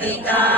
Radhika